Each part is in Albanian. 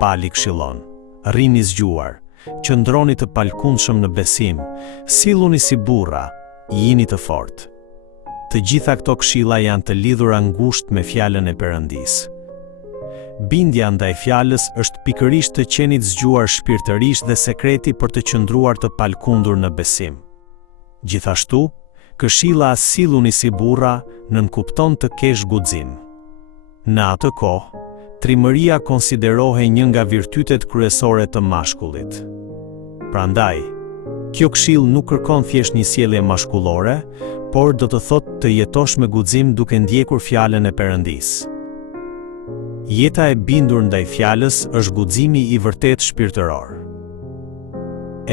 pali këshillon: rrini zgjuar, qëndroni të palkundshëm në besim, silluni si burra, jini të fortë. Të gjitha këto këshilla janë të lidhura ngushtë me fjalën e Perëndisë. Bindja ndaj fjalës është pikërisht të qenit zgjuar shpirtërisht dhe sekreti për të qëndruar të palkundur në besim. Gjithashtu, këshilla silluni si burra nënkupton të kesh guxim. Në atë kohë, trimëria konsiderohej një nga virtytet kryesore të mashkullit. Prandaj, kjo këshill nuk kërkon thjesht një sjellje mashkullore, por do të thotë të jetosh me guxim duke ndjekur fjalën e Perëndisë. Jeta e bindur ndaj fjalës është guximi i vërtet shpirtëror.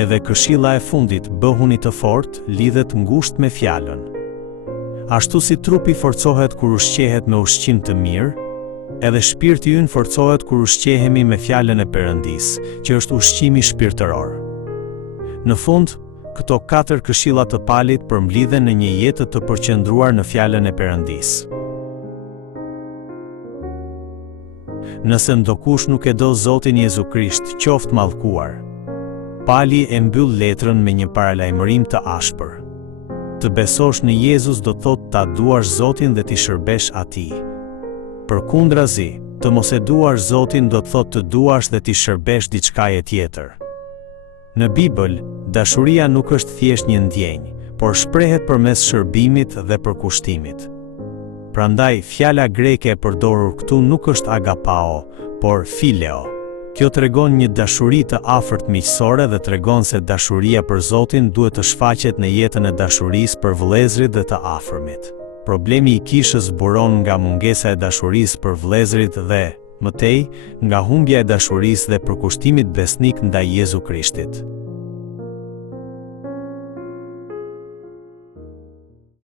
Edhe këshilla e fundit, bëhuni të fortë, lidhet ngushtë me fjalën. Ashtu si trupi forcohet kur ushqehet me ushqim të mirë, edhe shpirti ynë forcohet kur ushqehemi me fjalën e Perëndisë, që është ushqimi shpirtëror. Në fund, këto 4 këshilla të palit përmblidhen në një jetë të përqendruar në fjalën e Perëndisë. Nëse ndokush nuk e do Zotin Jezu Krisht, qoftë mallkuar. Pali e mbyll letrën me një paralajmërim të ashpër. Të besosh në Jezus do thotë ta duash Zotin dhe t'i shërbesh atij. Përkundrazi, të mos e duash Zotin do të thotë të duash dhe t'i shërbesh diçkaje tjetër. Në Bibël, dashuria nuk është thjesht një ndjenjë, por shprehet përmes shërbimit dhe përkushtimit. Prandaj, fjala greke e përdorur këtu nuk është agapao, por phileo. Kjo tregon një dashuri të afërt miqësore dhe tregon se dashuria për Zotin duhet të shfaqet në jetën e dashurisë për vëllezërit dhe të afërmit. Problemi i kishës zburon nga mungesa e dashurisë për vëllezërit dhe, mëtej, nga humbja e dashurisë dhe përkushtimit besnik ndaj Jezu Krishtit.